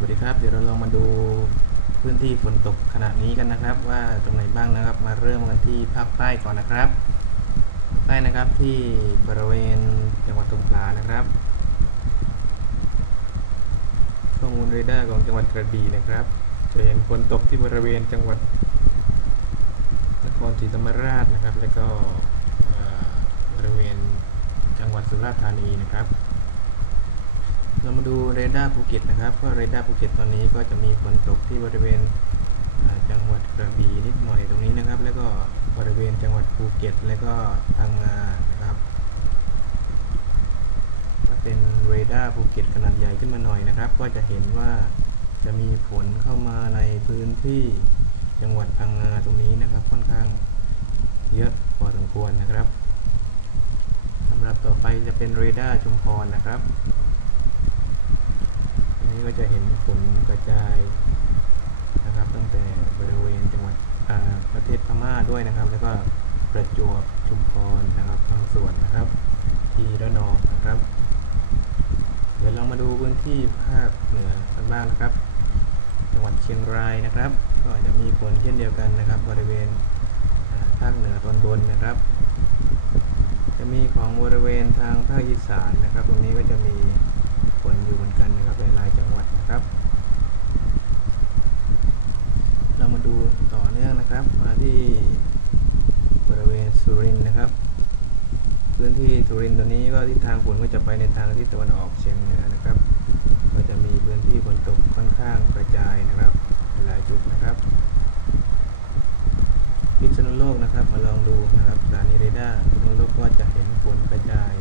วัสดีครับ เดี๋ยวเราลองมาดูพื้นที่ฝนตกขณะนี้กันนะครับ ว่าตรงไหนบ้างนะครับ มาเริ่มกันที่ภาคใต้ก่อนนะครับ ใต้นะครับที่บริเวณจังหวัดสงขลานะครับ ข้อมูลเรดาร์ของจังหวัดกระบี่นะครับจะเห็นฝนตกที่บริเวณจังหวัดนครศรีธรรมราชนะครับ และก็บริเวณจังหวัดสุราษฎร์ธานีนะครับ เรามาดูเรดาร์ภูเก็ตนะครับ ก็เรดาร์ภูเก็ตตอนนี้ก็จะมีฝนตกที่บริเวณจังหวัดกระบี่นิดหน่อยตรงนี้นะครับ แล้วก็บริเวณจังหวัดภูเก็ต แล้วก็พังงานะครับถ้าเป็นเรดาร์ภูเก็ตขนาดใหญ่ขึ้นมาหน่อยนะครับ ก็จะเห็นว่าจะมีฝนเข้ามาในพื้นที่จังหวัดพังงาตรงนี้นะครับ ค่อนข้างเยอะพอสมควรนะครับสำหรับต่อไปจะเป็นเรดาร์ชุมพรนะครับ จะเห็นฝนกระจายนะครับ ตั้งแต่บริเวณจังหวัดประเทศพม่าด้วยนะครับ แล้วก็ประจวบชุมพรนะครับบางส่วนนะครับ ที่ระนองนะครับ เดี๋ยวเรามาดูพื้นที่ภาคเหนือกันบ้างนะครับ จังหวัดเชียงรายนะครับ ก็จะมีฝนเช่นเดียวกันนะครับ บริเวณภาคเหนือตอนบนนะครับ จะมีของบริเวณทางภาคอีสานนะครับ ตรงนี้ก็จะมีฝนอยู่เหมือนกันนะครับในหลายจังหวัดนะครับ เรามาดูต่อเนื่องนะครับ มาที่บริเวณสุรินทร์นะครับ พื้นที่ สุรินทร์ตัวนี้ก็ทิศทางฝนก็จะไปในทางทิศตะวันออกเฉียงเหนือนะครับ ก็จะมีพื้นที่ฝนตกค่อนข้างกระจายนะครับหลายจุดนะครับพิษณุโลกนะครับมาลองดูนะครับสถานีเรดาร์พิษณุโลกก็จะเห็นฝนกระจาย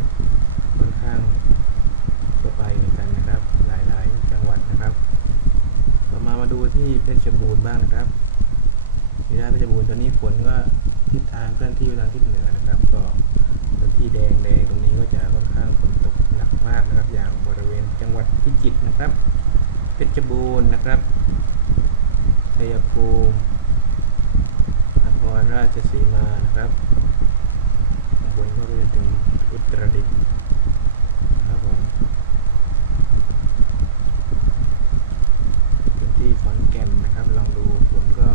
ค่อนข้างทั่วไปเหมือนกันนะครับ หลายๆ จังหวัดนะครับ ต่อมามาดูที่เพชรบูรณ์บ้างนะครับเรดาร์เพชรบูรณ์ตอนนี้ฝนก็ทิศทางเคลื่อนที่ไปทางทิศเหนือนะครับ แดงแดงๆตรงนี้ก็จะค่อนข้างฝนตกหนักมากนะครับ อย่างบริเวณจังหวัดพิจิตรนะครับ เพชรบูรณ์นะครับชัยภูมินครราชสีมานะครับข้างบนก็ไปจนถึงอุตรดิตถ์นะครับผมพื้นที่ขอนแก่นนะครับ ลองดูฝนก็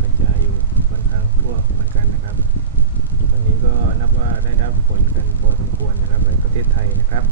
กระจายอยู่ค่อนข้างทั่วเหมือนกันนะครับ ตอนนี้ก็นับว่าได้ รับฝนกันพอสมควรนะครับในประเทศไทยนะครับ